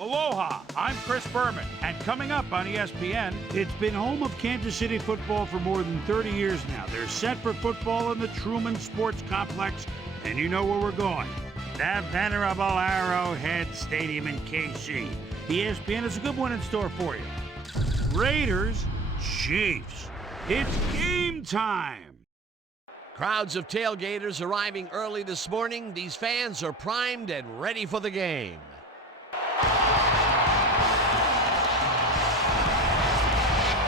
Aloha, I'm Chris Berman, and coming up on ESPN, it's been home of Kansas City football for more than 30 years now. They're set for football in the Truman Sports Complex, and you know where we're going. The venerable Arrowhead Stadium in KC. ESPN has a good one in store for you. Raiders, Chiefs. It's game time. Crowds of tailgaters arriving early this morning. These fans are primed and ready for the game.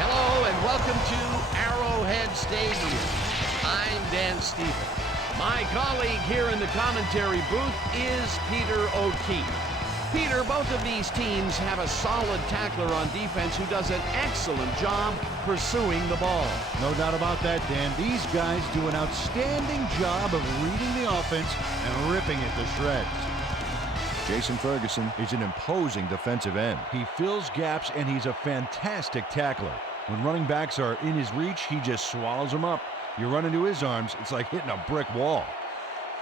Hello and welcome to Arrowhead Stadium. I'm Dan Stevens. My colleague here in the commentary booth is Peter O'Keefe. Peter, both of these teams have a solid tackler on defense who does an excellent job pursuing the ball. No doubt about that, Dan. These guys do an outstanding job of reading the offense and ripping it to shreds. Jason Ferguson is an imposing defensive end. He fills gaps and he's a fantastic tackler. When running backs are in his reach, he just swallows them up. You run into his arms, it's like hitting a brick wall.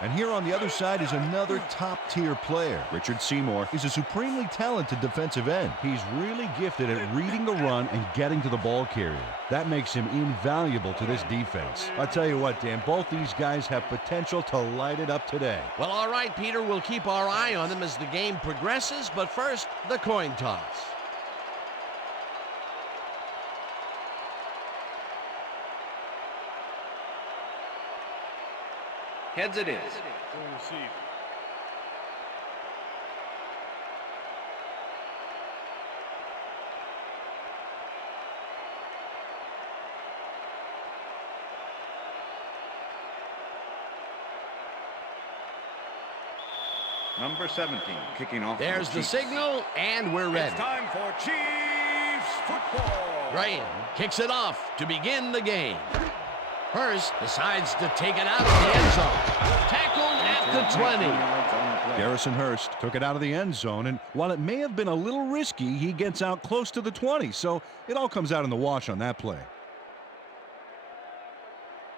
And here on the other side is another top-tier player. Richard Seymour is a supremely talented defensive end. He's really gifted at reading the run and getting to the ball carrier. That makes him invaluable to this defense. I'll tell you what, Dan, both these guys have potential to light it up today. Well, all right, Peter, we'll keep our eye on them as the game progresses, but first, the coin toss. Heads it is. Number 17, kicking off. There's the signal, and we're ready. It's time for Chiefs football. Graham kicks it off to begin the game. Hurst decides to take it out of the end zone. Tackled at the 20. Garrison Hurst took it out of the end zone, and while it may have been a little risky, he gets out close to the 20, so it all comes out in the wash on that play.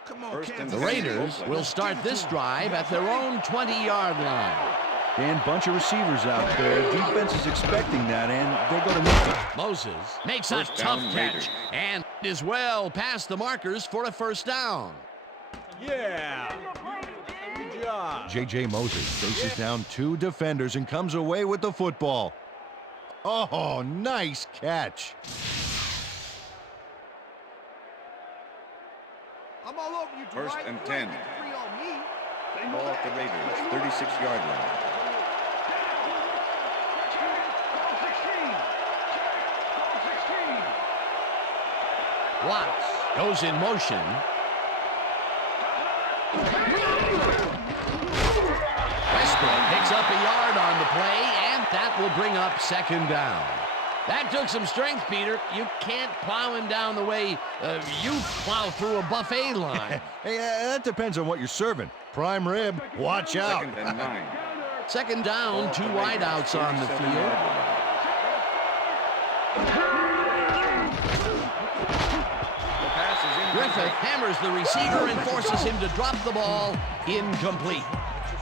The Raiders will start this drive at their own 20-yard line. Dan, bunch of receivers out there. Defense is expecting that, and they're going to make it. Moses makes a tough catch and is well past the markers for a first down. Yeah. Good job. J.J. Moses faces down two defenders and comes away with the football. Oh, nice catch. I'm all over you, First and 10. Ball at the Raiders, 36-yard line. Watts goes in motion. Westbrook picks up a yard on the play, and that will bring up second down. That took some strength, Peter. You can't plow him down the way you plow through a buffet line. Hey, that depends on what you're serving. Prime rib, watch out. Second and 9. Second down, two wideouts on the field. Griffith hammers the receiver and forces him to drop the ball. Incomplete.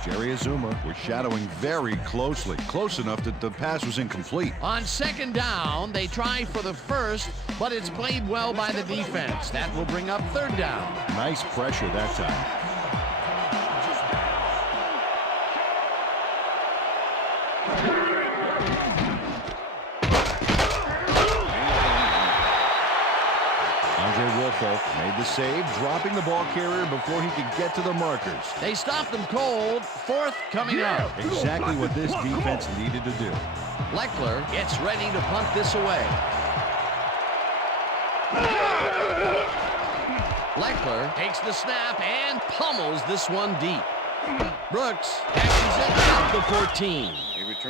Jerry Azuma was shadowing very closely, close enough that the pass was incomplete. On second down, they try for the first, but it's played well by the defense. That will bring up third down. Nice pressure that time. Wolfolk made the save, dropping the ball carrier before he could get to the markers. They stopped them cold. Fourth coming up. Exactly what this defense needed to do. Leckler gets ready to punt this away. Leckler takes the snap and pummels this one deep. Brooks catches it at the 14.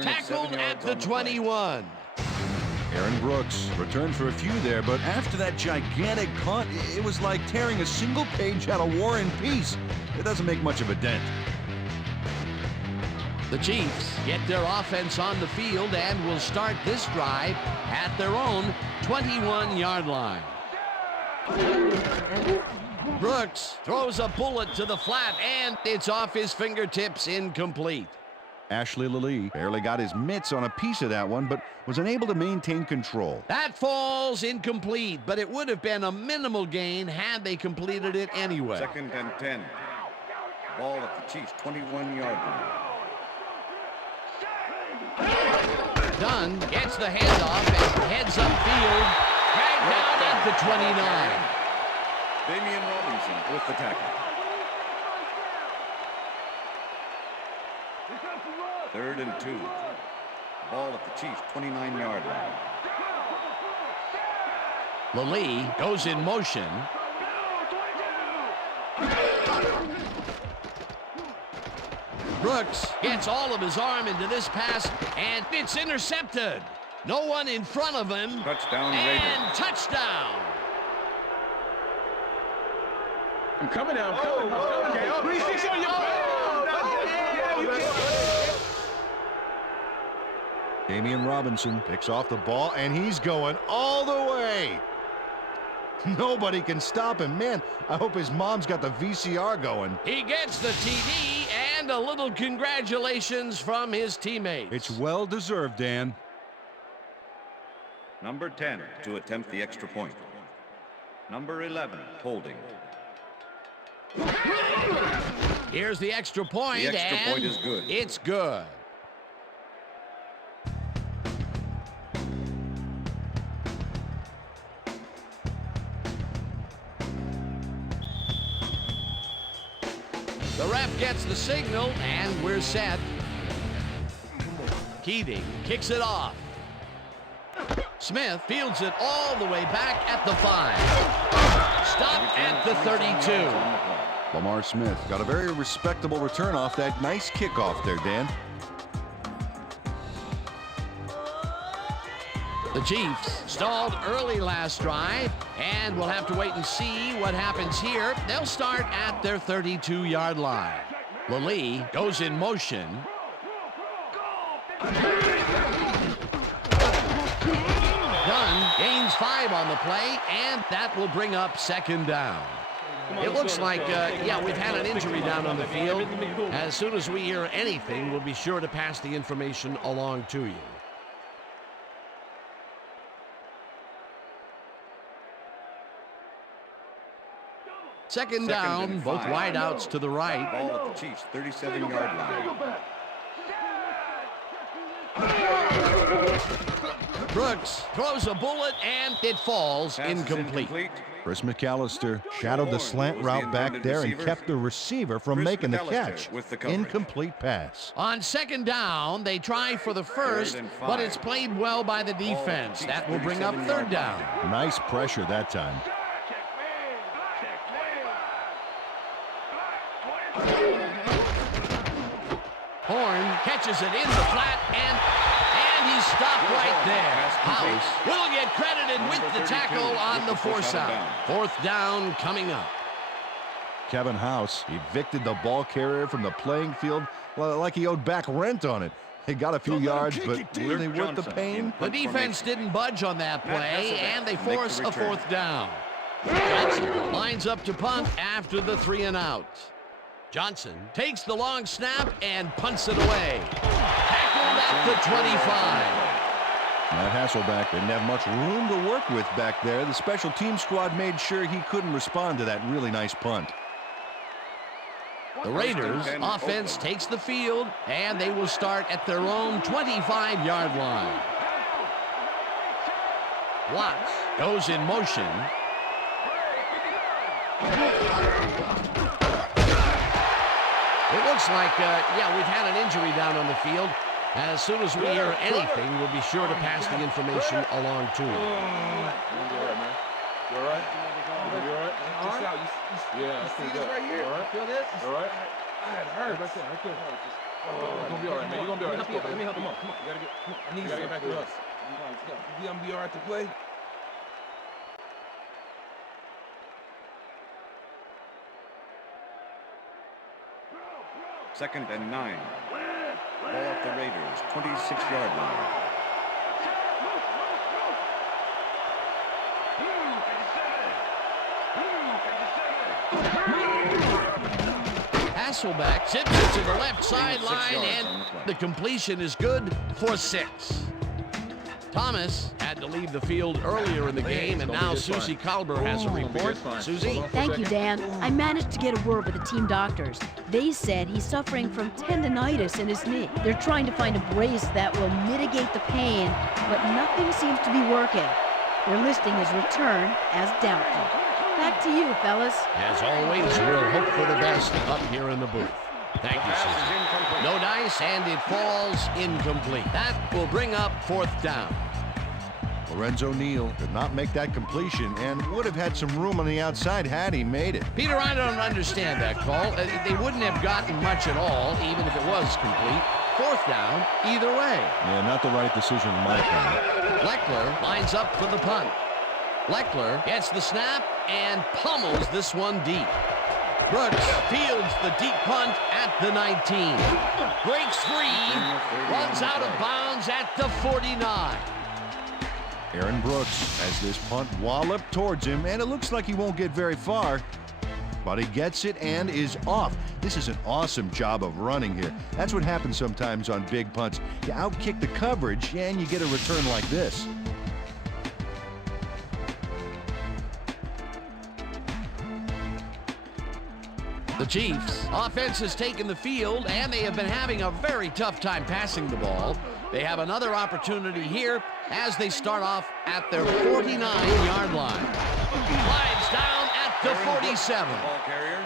Tackled at the 21. Aaron Brooks returned for a few there, but after that gigantic punt, it was like tearing a single page out of War and Peace. It doesn't make much of a dent. The Chiefs get their offense on the field and will start this drive at their own 21-yard line. Brooks throws a bullet to the flat, and it's off his fingertips, incomplete. Ashley Lilly barely got his mitts on a piece of that one, but was unable to maintain control. That falls incomplete, but it would have been a minimal gain had they completed it anyway. 2nd and 10. Ball at the Chiefs' 21-yard line. Dunn gets the handoff and heads upfield. Dragged down at the 29. Damian Robinson with the tackle. 3rd and 2. Ball at the Chiefs' 29-yard line. Lilly goes in motion. Brooks gets all of his arm into this pass, and it's intercepted. No one in front of him. Touchdown, and Raiders. touchdown. I'm coming now. I'm coming. 3-6 on your Damian Robinson picks off the ball, and he's going all the way. Nobody can stop him. Man, I hope his mom's got the VCR going. He gets the TD and a little congratulations from his teammates. It's well-deserved, Dan. Number 10 to attempt the extra point. Number 11, holding. Here's the extra point, The extra and point is good. It's good. The ref gets the signal, and we're set. Keating kicks it off. Smith fields it all the way back at the 5. Stopped at the 32. Lamar Smith got a very respectable return off that nice kickoff there, Dan. The Chiefs stalled early last drive, and we'll have to wait and see what happens here. They'll start at their 32-yard line. Lilly goes in motion. Dunn gains 5 on the play, and that will bring up 2nd down. It looks like, we've had an injury down on the field. As soon as we hear anything, we'll be sure to pass the information along to you. Second down, and both 5. wideouts to the right. Ball at the Chiefs' 37-yard line. Brooks throws a bullet, and it falls Pass is incomplete. Chris McAllister shadowed the slant route back there and kept the receiver from Chris making the McAllister catch. with the coverage. Incomplete pass. On second down, they try for the first, 3rd and 5. but it's played well by the defense. That will bring up 3rd down. Nice pressure that time. Horn catches it in the flat, and he's stopped right there. House will get credited with the tackle on the force out. 4th down coming up. Kevin House evicted the ball carrier from the playing field like he owed back rent on it. He got a few yards, but really worth the pain? The defense didn't budge on that play, and they force a 4th down. Johnson lines up to punt after the 3 and out. Johnson takes the long snap and punts it away. Tackled at the 25. Matt Hasselbeck didn't have much room to work with back there. The special team squad made sure he couldn't respond to that really nice punt. The Raiders offense takes the field, and they will start at their own 25-yard line. Watts goes in motion. It looks like, we've had an injury down on the field. As soon as we hear anything, we'll be sure to pass the information along to you. You all right? You all right? Just out. Yeah, I see this right here. All right? Feel this? All right? I had hurt. Right there. Right there. You're gonna be all right, man. You're gonna be all right. Let's go, baby. Let me help him up. Come on. You gotta get back to us. Let's go. You gonna be all right to play? Second and 9. Ball at the Raiders' 26-yard line. Hasselbeck zips it to the left sideline, yards and on the play. the completion is good for 6. Thomas had to leave the field earlier in the game, and now Susie Kalber has a report. Susie? Thank you, Dan. I managed to get a word with the team doctors. They said he's suffering from tendonitis in his knee. They're trying to find a brace that will mitigate the pain, but nothing seems to be working. They're listing his return as doubtful. Back to you, fellas. As always, we'll hope for the best up here in the booth. Thank you, Susie. No dice, and it falls incomplete. That will bring up 4th down. Lorenzo Neal did not make that completion and would have had some room on the outside had he made it. Peter, I don't understand that call. They wouldn't have gotten much at all, even if it was complete. 4th down, either way. Yeah, not the right decision in my opinion. Leckler lines up for the punt. Leckler gets the snap and pummels this one deep. Brooks fields the deep punt at the 19. Breaks free, runs out of bounds at the 49. Aaron Brooks has this punt walloped towards him, and it looks like he won't get very far. But he gets it and is off. This is an awesome job of running here. That's what happens sometimes on big punts. You outkick the coverage, and you get a return like this. The Chiefs' offense has taken the field, and they have been having a very tough time passing the ball. They have another opportunity here as they start off at their 49-yard line. Slides down at the 47. Ball carrier.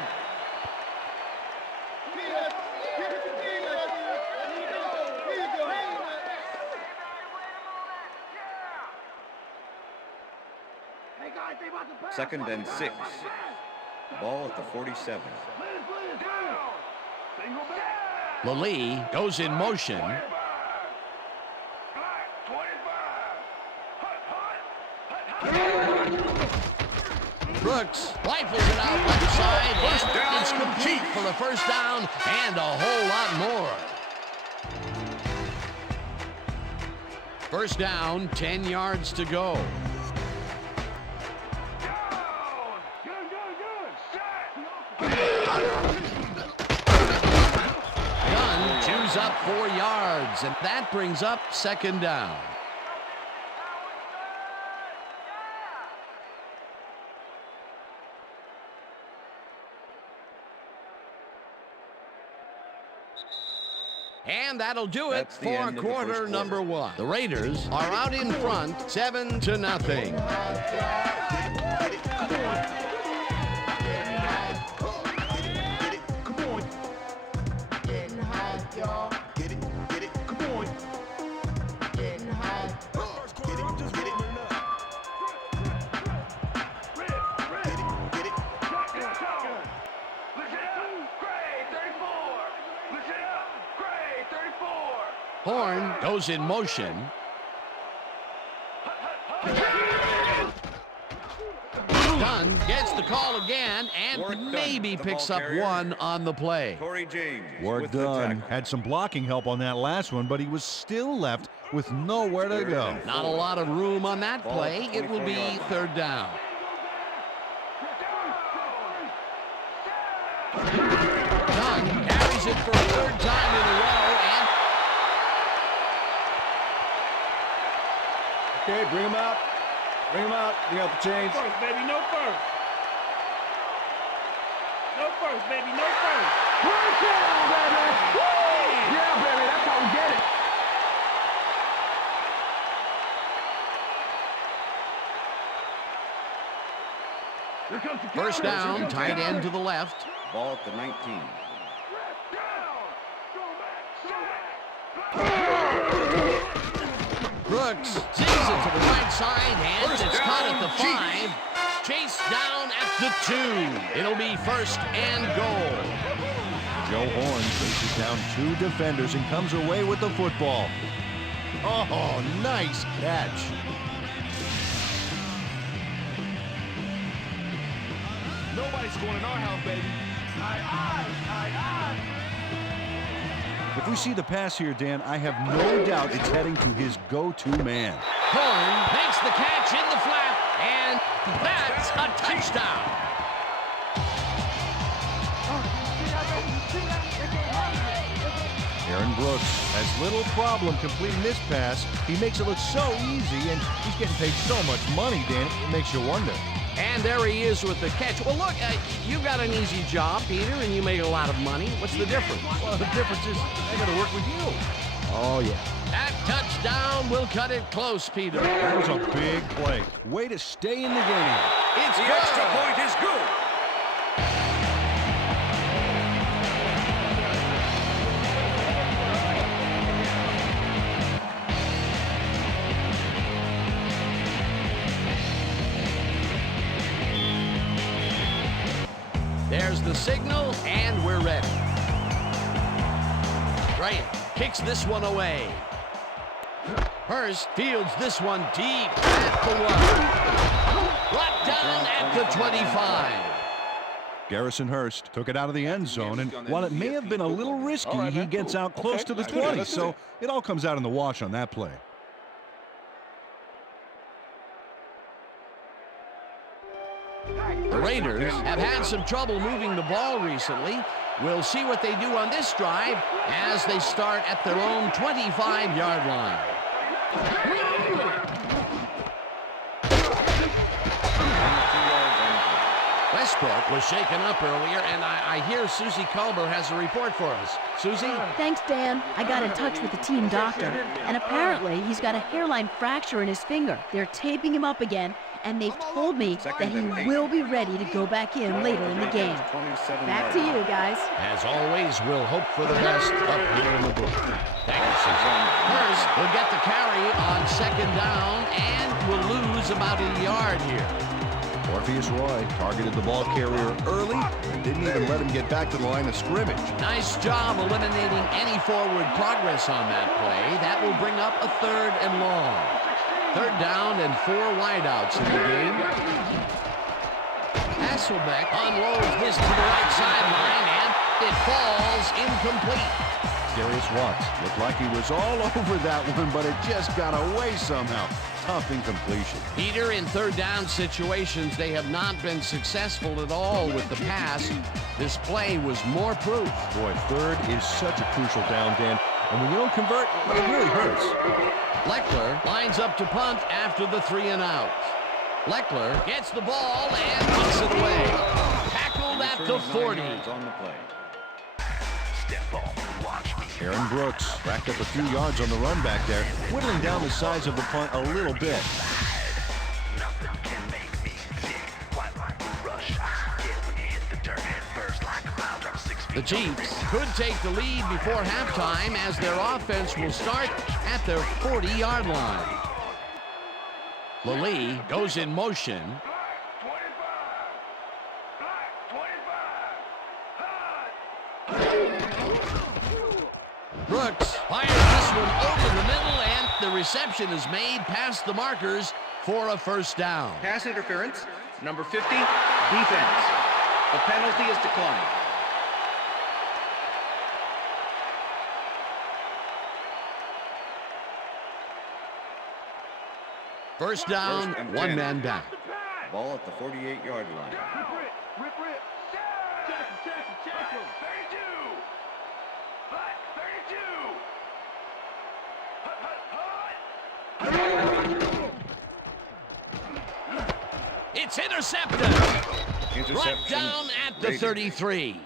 Second and 6. Ball at the 47. Lally goes in motion. Brooks rifles it out left side, and it's complete for the 1st down and a whole lot more. 1st down, 10 yards to go. Gunn chews up 4 yards, and that brings up 2nd down. And that'll do it That's the for end of the quarter first number quarter. 1. The Raiders are out in front, 7-0. Horn goes in motion. Gunn gets the call again and maybe picks up 1 on the play. Corey James. Work with the done. tackle. Had some blocking help on that last one, but he was still left with nowhere to go. Not a lot of room on that play. It will be 3rd down. Gunn carries it for a 3rd time in a row, and Okay, bring him out. Bring him out. Bring out the chains. First, baby, no first. No first, baby, no first. First down, baby. Woo! Yeah, baby, that's how we get it. Here comes the 1st down, tight end to the left. Ball at the 19. Brooks sees it to the right side, and it's caught at the 5. Chased down at the 2. It'll be 1st and goal. Joe Horn chases down 2 defenders and comes away with the football. Oh, nice catch. Nobody's scoring in our house, baby. If we see the pass here, Dan, I have no doubt it's heading to his go-to man. Horn makes the catch in the flat, and that's a touchdown. Aaron Brooks has little problem completing this pass. He makes it look so easy, and he's getting paid so much money, Dan, it makes you wonder. And there he is with the catch. Well, look, you got an easy job, Peter, and you make a lot of money. What's the difference? Well, the difference is I got to work with you. Oh, yeah. That touchdown will cut it close, Peter. That was a big play. Way to stay in the game. It's The good. extra point is good. There's the signal, and we're ready. Bryant kicks this one away. Hurst fields this one deep at the 1. Brought down at the 25. Garrison Hurst took it out of the end zone, and while it may have been a little risky, he gets out close to the 20, so it all comes out in the wash on that play. The Raiders have had some trouble moving the ball recently. We'll see what they do on this drive as they start at their own 25-yard line. Westbrook was shaken up earlier, and I hear Susie Culber has a report for us. Susie? Thanks, Dan. I got in touch with the team doctor, and apparently he's got a hairline fracture in his finger. They're taping him up again, and they've told me that he will be ready to go back in later in the game. Back to you, guys. As always, we'll hope for the best up here in the booth. Thank you, Susie. Hurst will get the carry on second down and will lose about a yard here. Orpheus Roy targeted the ball carrier early and didn't even let him get back to the line of scrimmage. Nice job eliminating any forward progress on that play. That will bring up a 3rd and long. 3rd down and 4 wideouts in the game. Hasselbeck unloads this to the right sideline, and it falls incomplete. Darius Watts looked like he was all over that one, but it just got away somehow. Tough incompletion. Peter, in 3rd down situations, they have not been successful at all with the pass. This play was more proof. Boy, 3rd is such a crucial down, Dan, and when you don't convert, it really hurts. Leckler lines up to punt after the 3 and out. Leckler gets the ball and puts it away. Tackled at the 40. On the play. Aaron Brooks racked up a few yards on the run back there, whittling down the size of the punt a little bit. The Chiefs could take the lead before halftime as their offense will start at their 40-yard line. Lally goes in motion. Brooks fires this one over the middle, and the reception is made past the markers for a 1st down. Pass interference, number 50, defense. The penalty is declined. First down, 1 man down. Ball at the 48-yard line. It's intercepted. Brought down at the 33.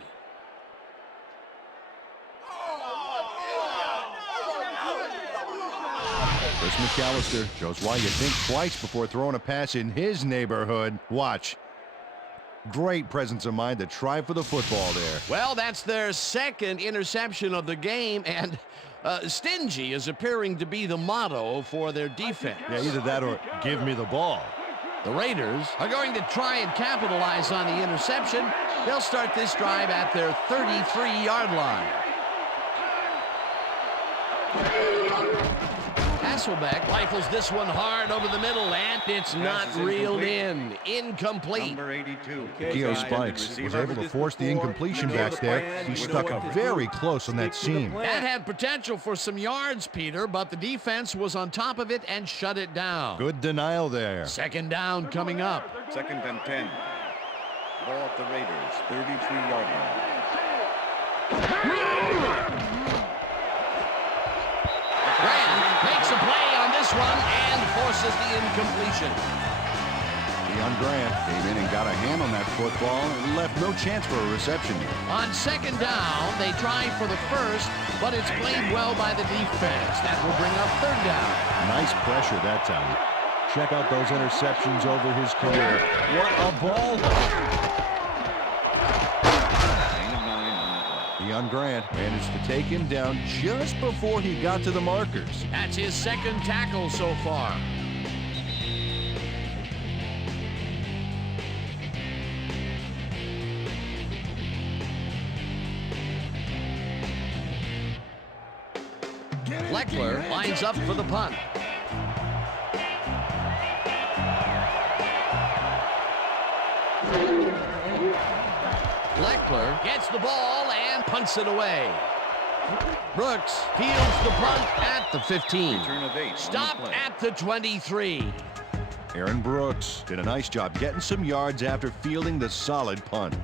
Chris McAllister shows why you think twice before throwing a pass in his neighborhood. Watch. Great presence of mind to try for the football there. Well, that's their 2nd interception of the game, and stingy is appearing to be the motto for their defense. Yeah, either that or give me the ball. The Raiders are going to try and capitalize on the interception. They'll start this drive at their 33-yard line. Hasselbeck rifles this one hard over the middle, and it's not reeled in. Incomplete. Number 82. Gio Spikes was able to force the incompletion back there. He stuck very close on that seam. That had potential for some yards, Peter, but the defense was on top of it and shut it down. Good denial there. 2nd down coming up. 2nd and 10. Ball at the Raiders, 33-yard line. this one and forces the incompletion. Deion Grant came in and got a hand on that football and left no chance for a reception. On second down, they try for the first, but it's played well by the defense. That will bring up third down. Nice pressure that time. Check out those interceptions over his career. What a ball! Deion Grant managed to take him down just before he got to the markers. That's his second tackle so far. Fleckler lines up for the punt. Fleckler gets the ball and punts it away. Brooks fields the punt at the 15. Stopped at the 23. Aaron Brooks did a nice job getting some yards after fielding the solid punt.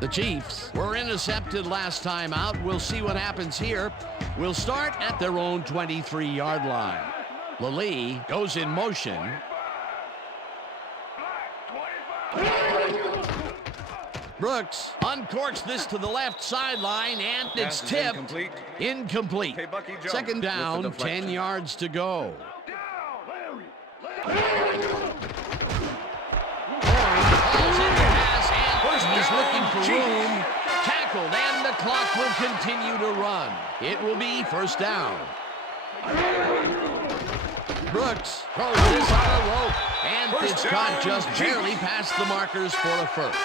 The Chiefs were intercepted last time out. We'll see what happens here. We'll start at their own 23-yard line. Lally goes in motion. Brooks uncorks this to the left sideline, and it's tipped. Incomplete. Second down, 10 yards to go. He's looking for room. Tackled, and the clock will continue to run. It will be first down. Brooks throws this on a rope, and it's caught just barely past the markers for a first.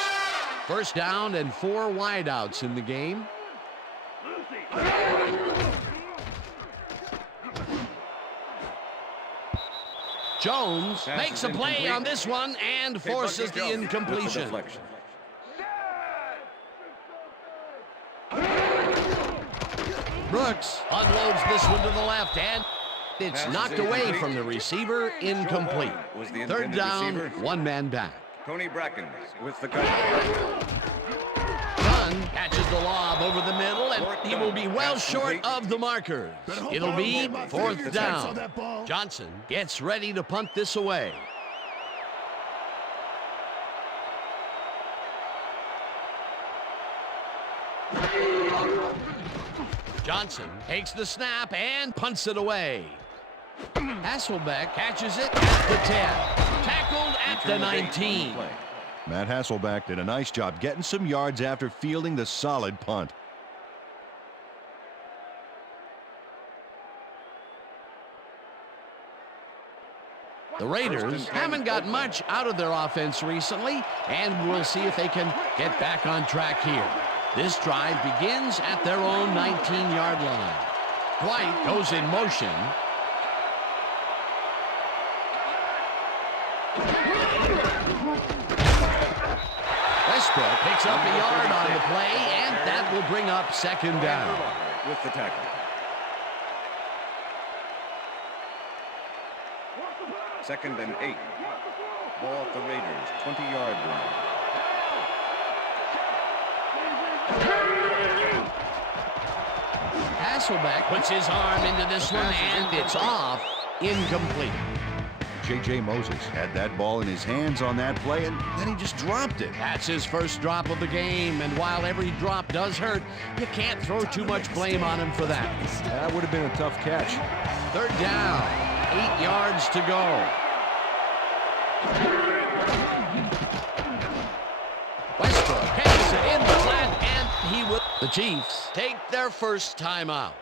First down and 4 wideouts in the game. Jones makes a play on this one and forces the incompletion. Brooks unloads this one to the left, and it's knocked away from the receiver, incomplete. Third down, one man back. Tony Brackens with the cut. Dunn catches the lob over the middle, and he will be well short of the markers. It'll be fourth down. Johnson gets ready to punt this away. Johnson takes the snap and punts it away. Hasselbeck catches it at the 10. Tackled at the 19. Matt Hasselbeck did a nice job getting some yards after fielding the solid punt. The Raiders haven't got much out of their offense recently, and we'll see if they can get back on track here. This drive begins at their own 19-yard line. Dwight goes in motion. Westbrook picks up a yard on the play, and that will bring up second down. With the tackle. Second and 8. Ball at the Raiders' 20-yard line. Hasselbeck puts his arm into this one, and it's off. Incomplete. J.J. Moses had that ball in his hands on that play, and then he just dropped it. That's his first drop of the game, and while every drop does hurt, you can't throw too much blame on him for that. That would have been a tough catch. Third down, 8 yards to go. Westbrook takes it in the flat, and he will. The Chiefs take their first timeout.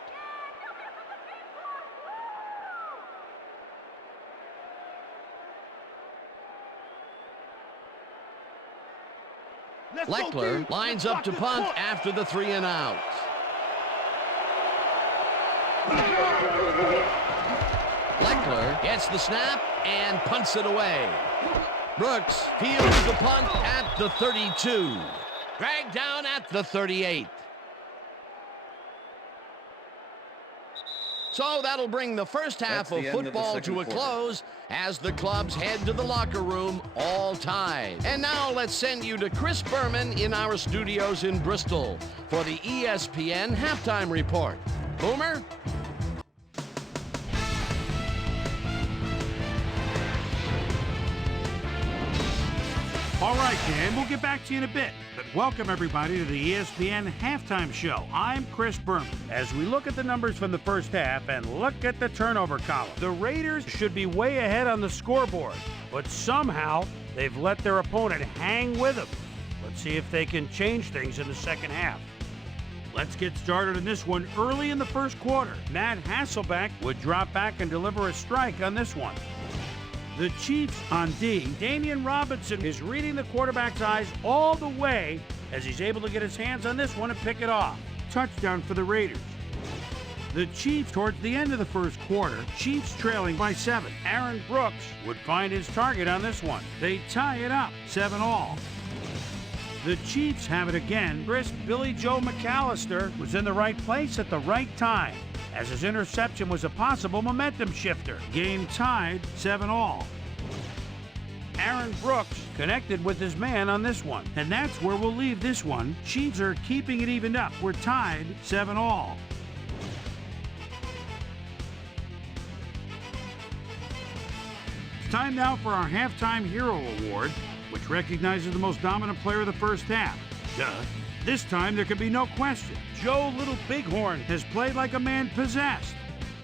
Fleckler lines up to punt after the 3 and out. Fleckler gets the snap and punts it away. Brooks fields the punt at the 32. Dragged down at the 38. So that'll bring the first half of football to a close as the clubs head to the locker room all tied. And now let's send you to Chris Berman in our studios in Bristol for the ESPN Halftime Report. Boomer? All right, Dan, we'll get back to you in a bit. But welcome, everybody, to the ESPN Halftime Show. I'm Chris Berman. As we look at the numbers from the first half and look at the turnover column, the Raiders should be way ahead on the scoreboard, but somehow they've let their opponent hang with them. Let's see if they can change things in the second half. Let's get started in this one early in the first quarter. Matt Hasselbeck would drop back and deliver a strike on this one. The Chiefs on D. Damian Robinson is reading the quarterback's eyes all the way as he's able to get his hands on this one and pick it off. Touchdown for the Raiders. The Chiefs towards the end of the first quarter, Chiefs trailing by 7. Aaron Brooks would find his target on this one. They tie it up, 7-all. The Chiefs have it again. Crisp Billy Joe McAllister was in the right place at the right time, as his interception was a possible momentum shifter. Game tied, 7-all. Aaron Brooks connected with his man on this one, and that's where we'll leave this one. Chiefs are keeping it evened up. We're tied, 7-all. It's time now for our Halftime Hero Award, which recognizes the most dominant player of the first half. Duh. This time, there can be no question. Joe Little Bighorn has played like a man possessed.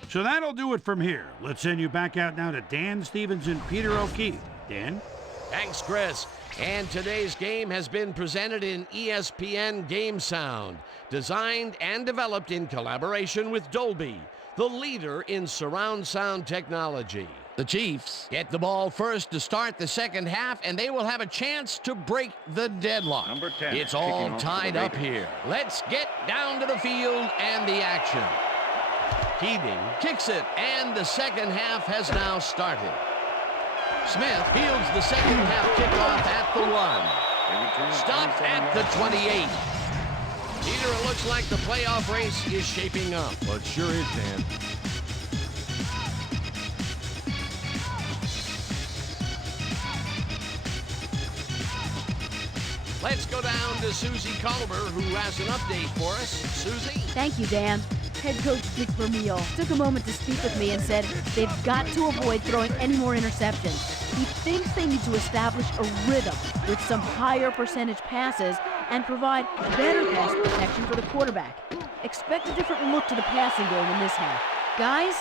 So that'll do it from here. Let's send you back out now to Dan Stevens and Peter O'Keefe. Dan? Thanks, Chris. And today's game has been presented in ESPN Game Sound, designed and developed in collaboration with Dolby, the leader in surround sound technology. The Chiefs get the ball first to start the second half, and they will have a chance to break the deadlock. Number 10, it's all kicking off for the tied up Raiders. here. Let's get down to the field and the action. Keating kicks it, and the second half has now started. Smith fields the second half kickoff at the 1. Stopped at the 28. Peter, it looks like the playoff race is shaping up. Well, it sure is, Dan. Let's go down to Susie Colber, who has an update for us. Susie? Thank you, Dan. Head coach Dick Vermeil took a moment to speak with me and said they've got to avoid throwing any more interceptions. He thinks they need to establish a rhythm with some higher percentage passes and provide better pass protection for the quarterback. Expect a different look to the passing game in this half. Guys,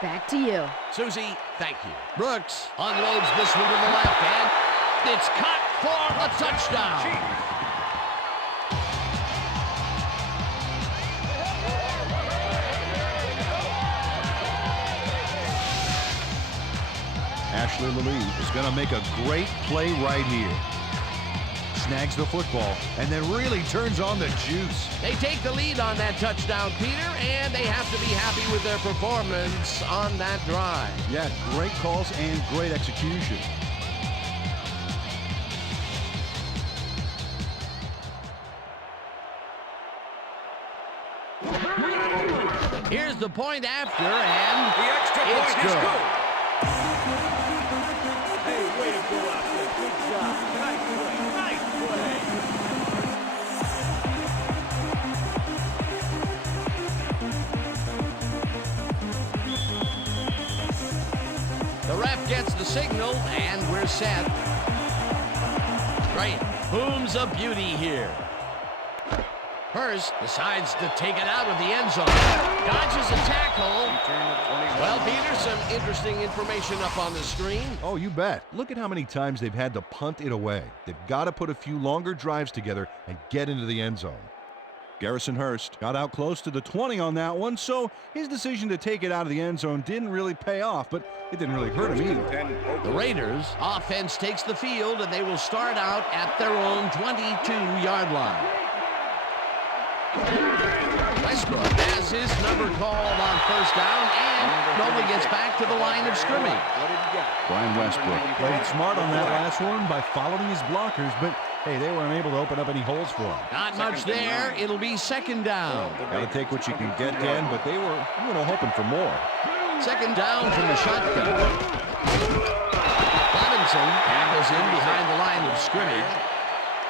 back to you. Susie, thank you. Brooks unloads this one to the left, and it's caught for a touchdown. Ashley Lalou is going to make a great play right here. Snags the football and then really turns on the juice. They take the lead on that touchdown, Peter, and they have to be happy with their performance on that drive. Yeah, great calls and great execution. Here's the point after, and The extra it's point is good. good. Hey, way to go out there. Good job. Nice play. Nice play. The ref gets the signal, and we're set. Great. Booms a beauty here. Hurst decides to take it out of the end zone. Dodges a tackle. Well, Peter, some interesting information up on the screen. Oh, you bet. Look at how many times they've had to punt it away. They've got to put a few longer drives together and get into the end zone. Garrison Hurst got out close to the 20 on that one, so his decision to take it out of the end zone didn't really pay off, but it didn't really hurt him either. The Raiders offense takes the field, and they will start out at their own 22-yard line. Westbrook has his number called on first down and only gets back to the line of scrimmage. Brian Westbrook played smart on that last one by following his blockers, but hey, they weren't able to open up any holes for him. Not much there. It'll be second down. Got to take what you can get, Dan, but they were, hoping for more. Second down from the shotgun. Robinson tackles in behind the line of scrimmage.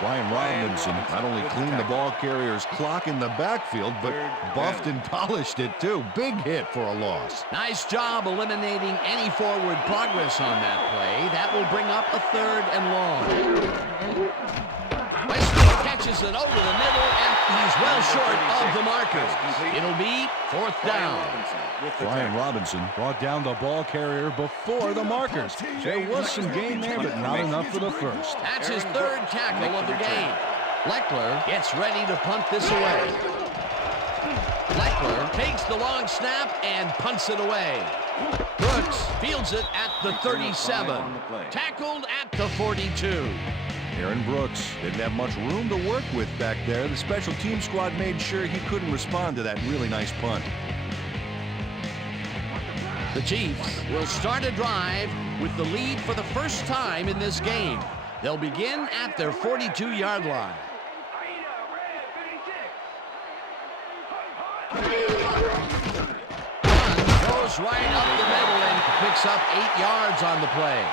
Brian Robinson not only cleaned the ball carrier's clock in the backfield, but buffed and polished it too. Big hit for a loss. Nice job eliminating any forward progress on that play. That will bring up a 3rd and long. Westbrook catches it over the middle, and he's well short of the markers. It'll be 4th down. Brian Robinson brought down the ball carrier before the markers. There was some gain there, but not enough for the first. That's his 3rd tackle of the game. Leckler gets ready to punt this away. Leckler takes the long snap and punts it away. Brooks fields it at the 37. Tackled at the 42. Aaron Brooks didn't have much room to work with back there. The special team squad made sure he couldn't respond to that really nice punt. The Chiefs will start a drive with the lead for the first time in this game. They'll begin at their 42-yard line. Goes right up the middle and picks up 8 yards on the play.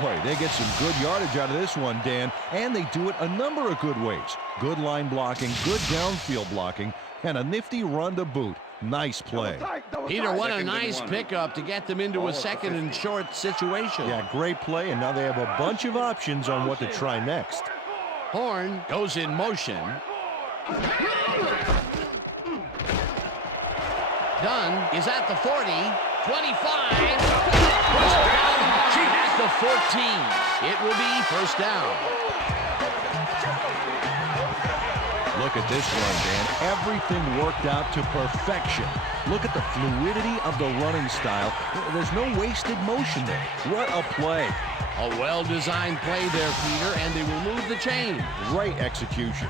Boy, they get some good yardage out of this one, Dan, and they do it a number of good ways. Good line blocking, good downfield blocking, and a nifty run to boot. Nice play. Peter, what a nice pickup to get them into a 2nd and short situation. Yeah, great play, and now they have a bunch of options on what to try next. Horn goes in motion. Dunn is at the 40, 25. At the 14. It will be 1st down. Look at this run, Dan. Everything worked out to perfection. Look at the fluidity of the running style. There's no wasted motion there. What a play. A well-designed play there, Peter, and they will move the chain. Great execution.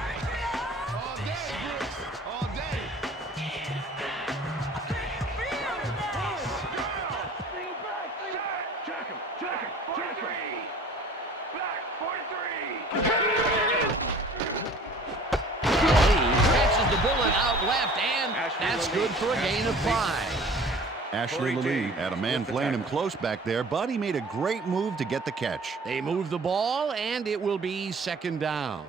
That's good for a gain of 5. Ashley Lee had a man playing him close back there, but he made a great move to get the catch. They move the ball, and it will be 2nd down.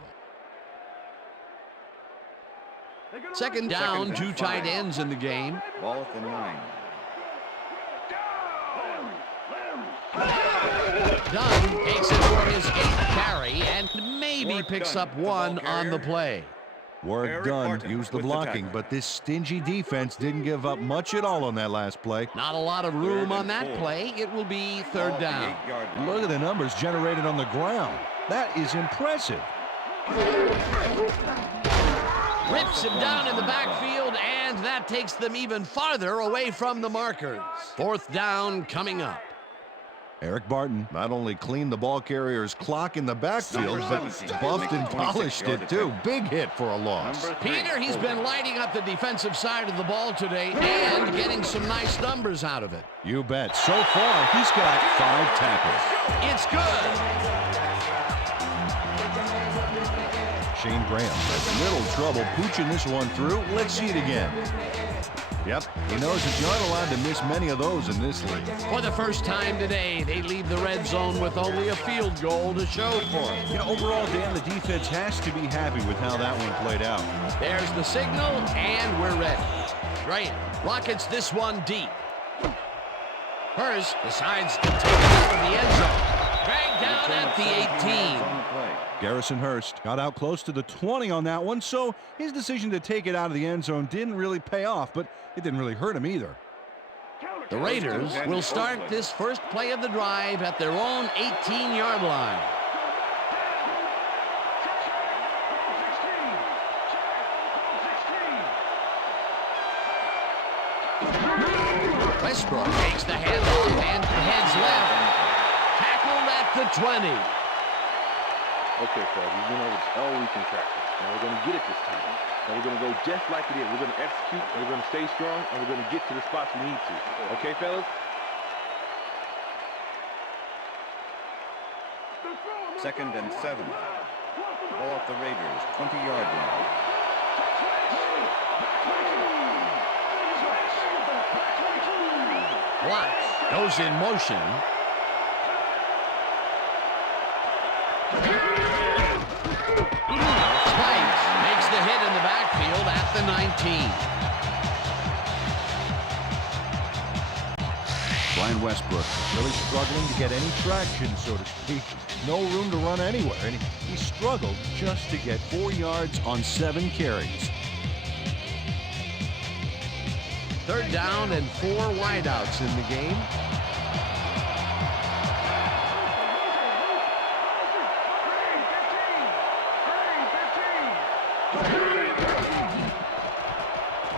2nd down, 2 tight ends in the game. Ball at the 9. Dunn takes it for his 8th carry and maybe picks up 1 on the play. Work done. Used the blocking, but this stingy defense didn't give up much at all on that last play. Not a lot of room on that play. It will be 3rd down. Look at the numbers generated on the ground. That is impressive. Rips him down in the backfield, and that takes them even farther away from the markers. 4th down coming up. Eric Barton not only cleaned the ball carrier's clock in the backfield, but buffed and polished it too. Big hit for a loss. Peter, he's been lighting up the defensive side of the ball today and getting some nice numbers out of it. You bet. So far, he's got 5 tackles. It's good. Shane Graham has little trouble pooching this one through. Let's see it again. Yep, he knows that you aren't allowed to miss many of those in this league. For the first time today, they leave the red zone with only a field goal to show for it. You know, overall, Dan, the defense has to be happy with how that one played out. There's the signal, and we're ready. Graham rockets this one deep. Hurst decides to take it out of the end zone. Dragged down at the 18. Garrison Hurst got out close to the 20 on that one, so his decision to take it out of the end zone didn't really pay off, but it didn't really hurt him either. The Raiders will start this first play of the drive at their own 18-yard line. Westbrook takes the handoff and heads left. Tackled at the 20. Okay, fellas, we've been over this all week in practice. Now we're going to get it this time. And we're going to go just like it is. We're going to execute, and we're going to stay strong, and we're going to get to the spots we need to. Okay, fellas? 2nd and 7. Ball at the Raiders, 20-yard line. Watts goes in motion. the 19. Brian Westbrook really struggling to get any traction, so to speak. No room to run anywhere, and he struggled just to get 4 yards on 7 carries. 3rd down and 4 wideouts in the game.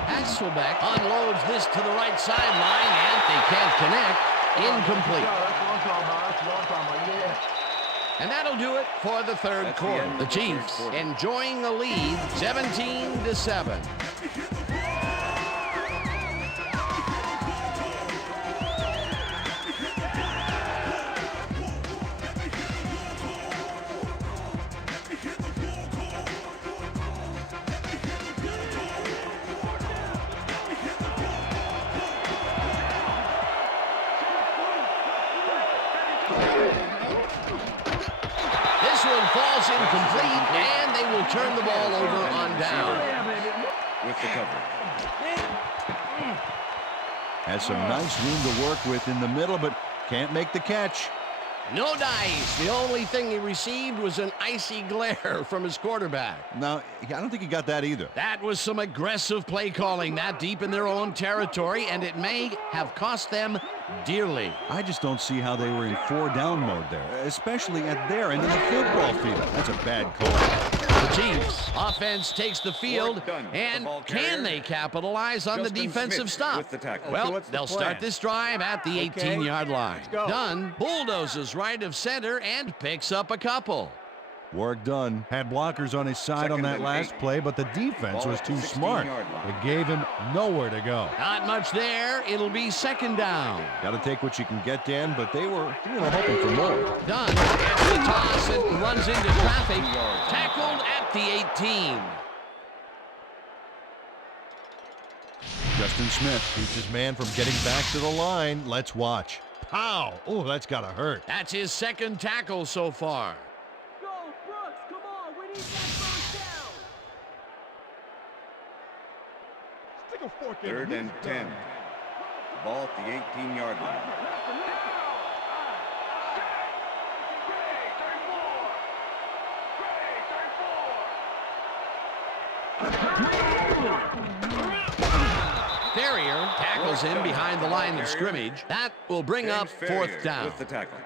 Hasselbeck unloads this to the right sideline, and they can't connect. Incomplete. And that'll do it for the 3rd quarter. The Chiefs enjoying the lead, 17-7. This one falls incomplete, and they will turn the ball over on down. With the cover. Has some nice room to work with in the middle, but can't make the catch. No dice. The only thing he received was an icy glare from his quarterback. Now, I don't think he got that either. That was some aggressive play calling that deep in their own territory, and it may have cost them dearly. I just don't see how they were in 4-down mode there, especially at their end of the football field. That's a bad call. The Chiefs offense takes the field, and can they capitalize on the defensive stop? Well, they'll start this drive at the 18-yard line. Dunn bulldozes right of center and picks up a couple. Work done. Had blockers on his side on that last play, but the defense was too smart. It gave him nowhere to go. Not much there. It'll be 2nd down. Got to take what you can get, Dan, but they were hoping for more. Dunn gets the toss and runs into traffic. Tackled at the 18. Justin Smith keeps his man from getting back to the line. Let's watch. Pow! Oh, that's got to hurt. That's his 2nd tackle so far. 3rd and 10. Ball at the 18-yard line. Ferrier tackles him behind the line of scrimmage. That will bring up 4th down. With the tackle.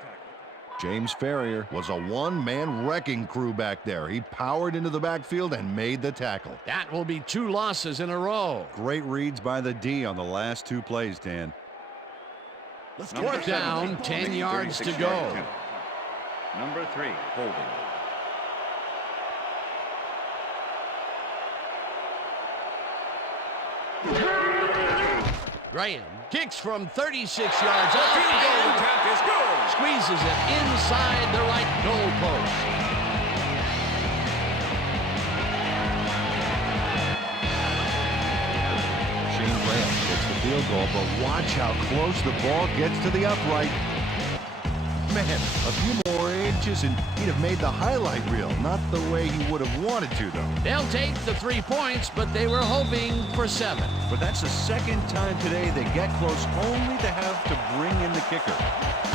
James Ferrier was a one-man wrecking crew back there. He powered into the backfield and made the tackle. That will be 2 losses in a row. Great reads by the D on the last 2 plays, Dan. 4th down, 10 yards to go. Number 3, holding. Graham kicks from 36 yards out and squeezes it inside the right goal post. Shane Graham gets the field goal, but watch how close the ball gets to the upright. Man, a few more inches and he'd have made the highlight reel. Not the way he would have wanted to, though. They'll take the 3 points, but they were hoping for 7. But that's the 2nd time today they get close, only to have to bring in the kicker.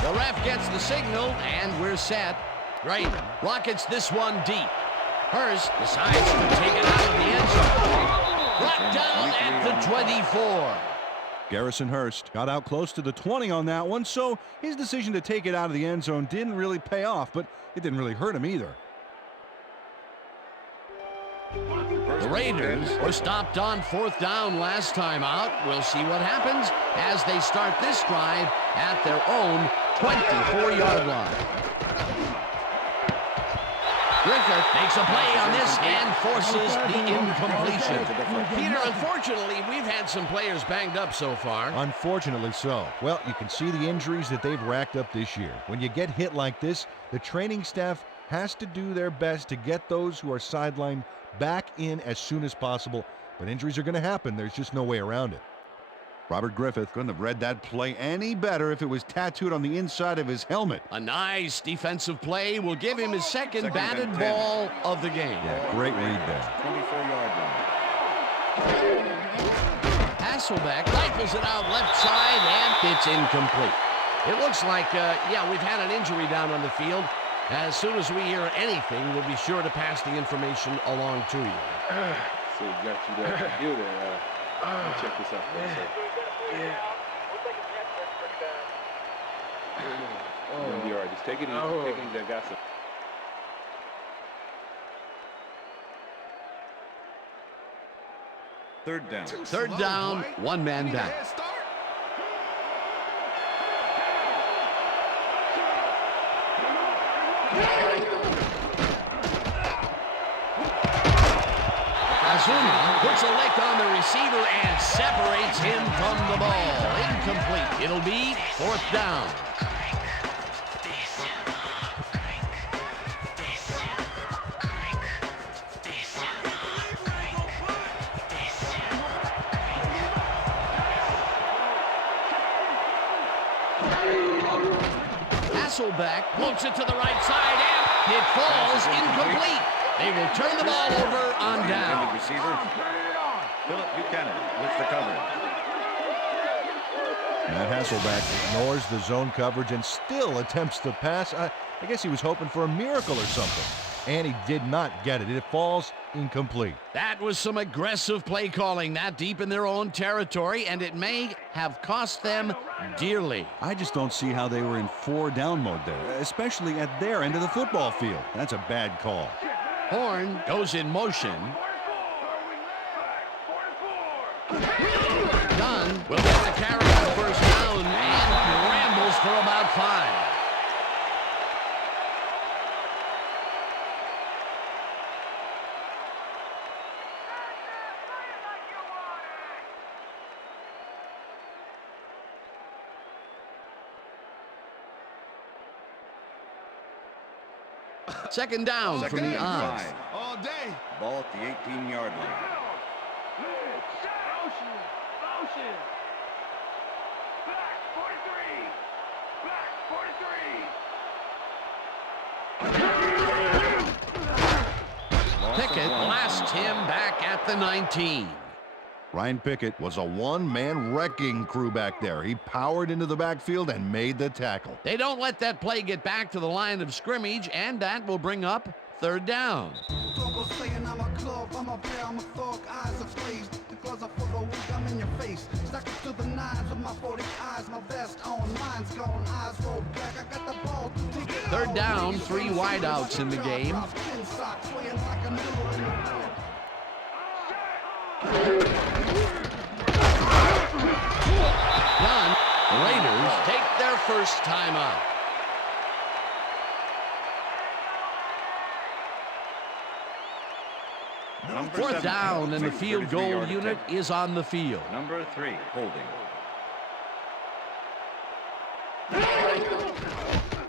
The ref gets the signal, and we're set. Graham rockets this one deep. Hurst decides to take it out of the end zone. Brought down at the 24. Garrison Hurst got out close to the 20 on that one, so his decision to take it out of the end zone didn't really pay off, but it didn't really hurt him either. The Raiders were stopped on 4th down last time out. We'll see what happens as they start this drive at their own 24-yard line. Griffith makes a play on this and forces the incompletion. Peter, unfortunately, we've had some players banged up so far. Unfortunately so. Well, you can see the injuries that they've racked up this year. When you get hit like this, the training staff has to do their best to get those who are sidelined back in as soon as possible. But injuries are going to happen. There's just no way around it. Robert Griffith couldn't have read that play any better if it was tattooed on the inside of his helmet. A nice defensive play will give him his second batted ball of the game. Yeah, great read there. 24-yard line. Hasselbeck rifles it out left side, and it's incomplete. It looks like, yeah, we've had an injury down on the field. As soon as we hear anything, we'll be sure to pass the information along to you. So you got you there. You there. Check this out. Yeah. You're gonna be all right. Just take it easy. Take it easy. I got some. Third down. Third down, one man down. Azuma puts a lick on the receiver and separates him from the ball. Incomplete. It'll be fourth down. Hasselbeck floats it to the right side, and it falls incomplete. They will turn the ball over on down. Receiver, Philip Buchanan with the coverage. Matt Hasselbeck ignores the zone coverage and still attempts to pass. I guess he was hoping for a miracle or something. And he did not get it. It falls incomplete. That was some aggressive play calling that deep in their own territory, and it may have cost them dearly. I just don't see how they were in 4-down mode there, especially at their end of the football field. That's a bad call. Horn goes in motion. Dunn will get the carry on first down and rambles for about 5. Second down from the odds. All day. Ball at the 18-yard line. Pickett blasts him back at the 19. Ryan Pickett was a one-man wrecking crew back there. He powered into the backfield and made the tackle. They don't let that play get back to the line of scrimmage, and that will bring up third down. Third down, 3 wideouts in the game. Done. The Raiders take their first time out. Fourth down, and the field goal unit is on the field. Number 3, holding.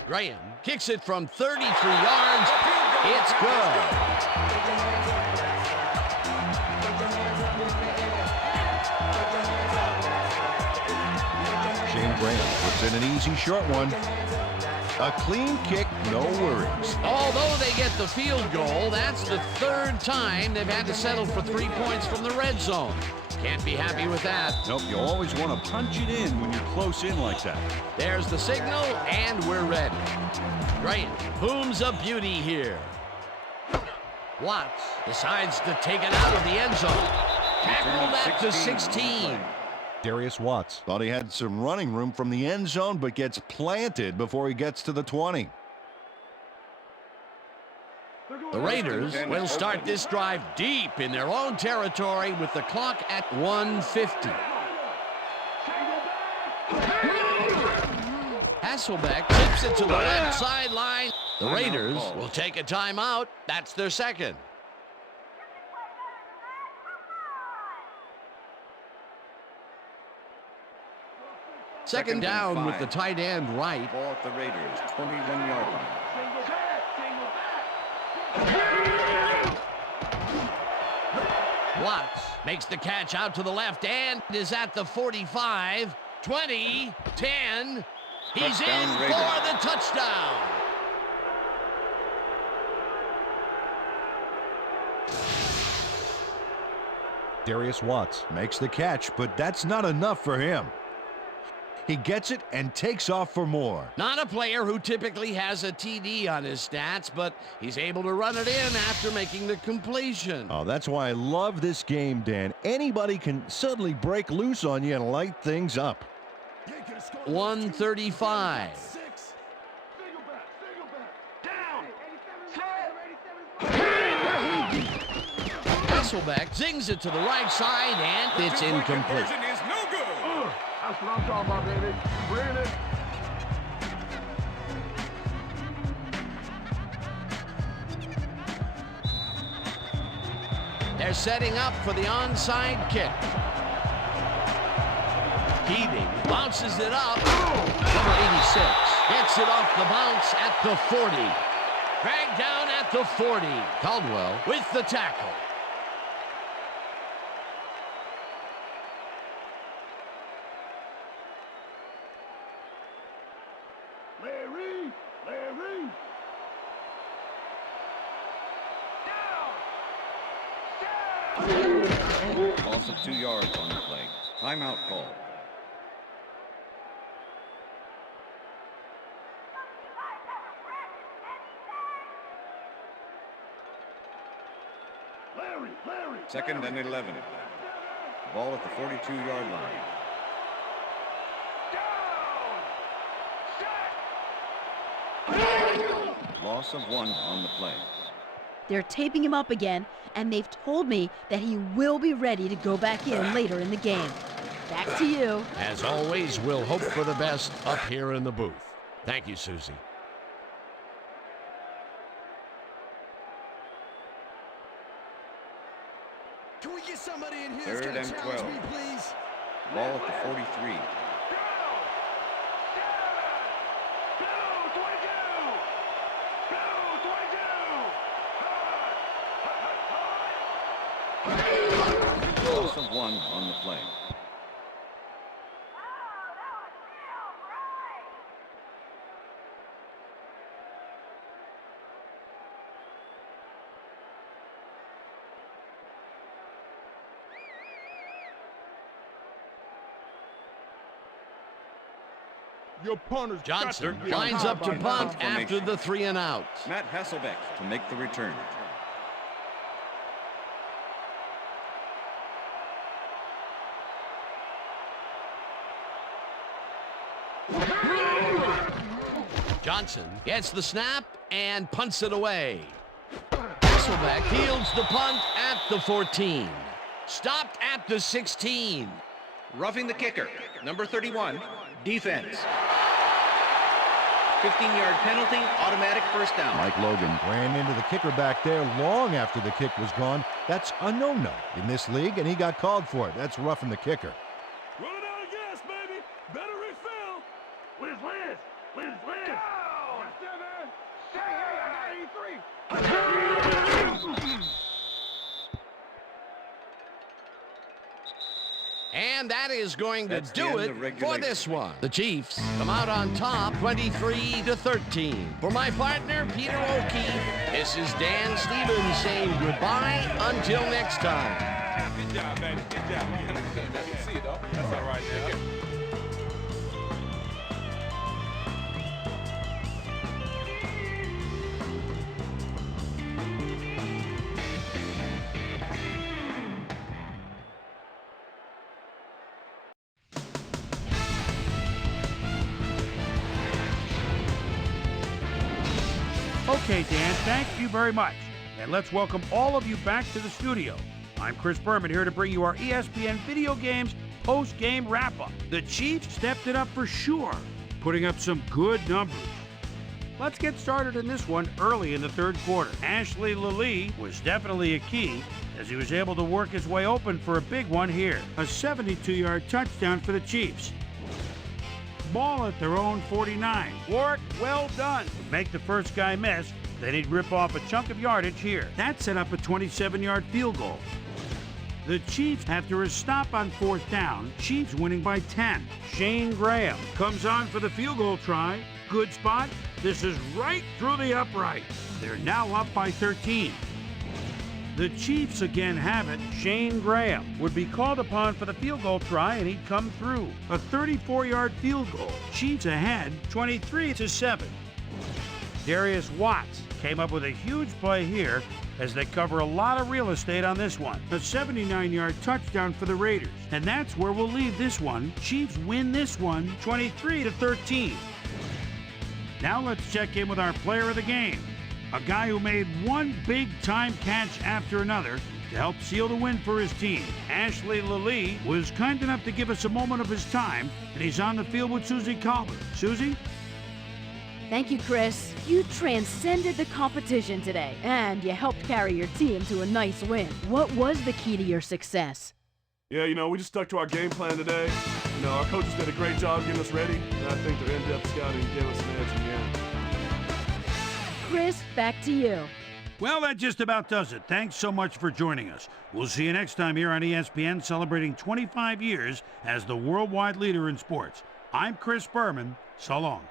Graham kicks it from 33 yards. It's good. Shane Graham puts in an easy short one. A clean kick, no worries. Although they get the field goal, that's the third time they've had to settle for 3 points from the red zone. Can't be happy with that. Nope, you always want to punch it in when you're close in like that. There's the signal, and we're ready. Graham booms a beauty here. Watts decides to take it out of the end zone. Tackled at the 16. Darius Watts thought he had some running room from the end zone, but gets planted before he gets to the 20. The Raiders will start this drive deep in their own territory with the clock at 1:50. Hasselbeck tips it to the left sideline. The Raiders will take a timeout. That's their second. Second down with the tight end right. Ball at the Raiders, 21-yard line. Watts makes the catch out to the left and is at the 45, 20, 10. He's Touchdown, in Raiders. for the touchdown. Darius Watts makes the catch, but that's not enough for him. He gets it and takes off for more. Not a player who typically has a TD on his stats, but he's able to run it in after making the completion. Oh, that's why I love this game, Dan. Anybody can suddenly break loose on you and light things up. 135. Hasselbeck zings it to the right side, and it's incomplete. That's what I'm talking about, baby. Bring it. They're setting up for the onside kick. Keating bounces it up. Number 86 gets it off the bounce at the 40. Dragged down at the 40. Caldwell with the tackle. Loss of 2 yards on the play. Timeout call. Second and 11. Ball at the 42-yard line. Loss of 1 on the play. They're taping him up again, and they've told me that he will be ready to go back in later in the game. Back to you. As always, we'll hope for the best up here in the booth. Thank you, Susie. Can we get somebody in here? Third and 12. Me, please? Ball at the 43. Loss of 1 on the play. Your punter's Johnson lines up to punt after the 3 and out. Matt Hasselbeck to make the return. Johnson gets the snap and punts it away. Hasselbeck fields the punt at the 14. Stopped at the 16. Roughing the kicker, number 31, defense. 15-yard penalty, automatic first down. Mike Logan ran into the kicker back there long after the kick was gone. That's a no-no in this league, and he got called for it. That's roughing the kicker. Running out of gas, baby. Better refill. Liz. Down. I got 83. And that is going to do it for this one. The Chiefs come out on top 23-13. For my partner, Peter O'Keefe, this is Dan Stevens saying goodbye until next time. Good job, baby. Good job. See it, though. That's all right there. Okay, Dan, thank you very much. And let's welcome all of you back to the studio. I'm Chris Berman here to bring you our ESPN Video Games post-game wrap-up. The Chiefs stepped it up for sure, putting up some good numbers. Let's get started in this one early in the third quarter. Ashley Lilly was definitely a key as he was able to work his way open for a big one here. A 72-yard touchdown for the Chiefs. Ball at their own 49. Work well done. Make the first guy miss, then he'd rip off a chunk of yardage here. That set up a 27-yard field goal. The Chiefs, after a stop on fourth down, Chiefs winning by 10. Shane Graham comes on for the field goal try. Good spot. This is right through the upright. They're now up by 13. The Chiefs again have it. Shane Graham would be called upon for the field goal try, and he'd come through. A 34-yard field goal. Chiefs ahead, 23-7. Darius Watts came up with a huge play here as they cover a lot of real estate on this one. A 79-yard touchdown for the Raiders. And that's where we'll leave this one. Chiefs win this one, 23-13. Now let's check in with our player of the game. A guy who made one big-time catch after another to help seal the win for his team. Ashley Lilly was kind enough to give us a moment of his time, and he's on the field with Susie Colbert. Susie? Thank you, Chris. You transcended the competition today, and you helped carry your team to a nice win. What was the key to your success? Yeah, we just stuck to our game plan today. Our coaches did a great job getting us ready, and I think their in-depth scouting gave us an edge in the end. Chris, back to you. Well, that just about does it. Thanks so much for joining us. We'll see you next time here on ESPN, celebrating 25 years as the worldwide leader in sports. I'm Chris Berman. So long.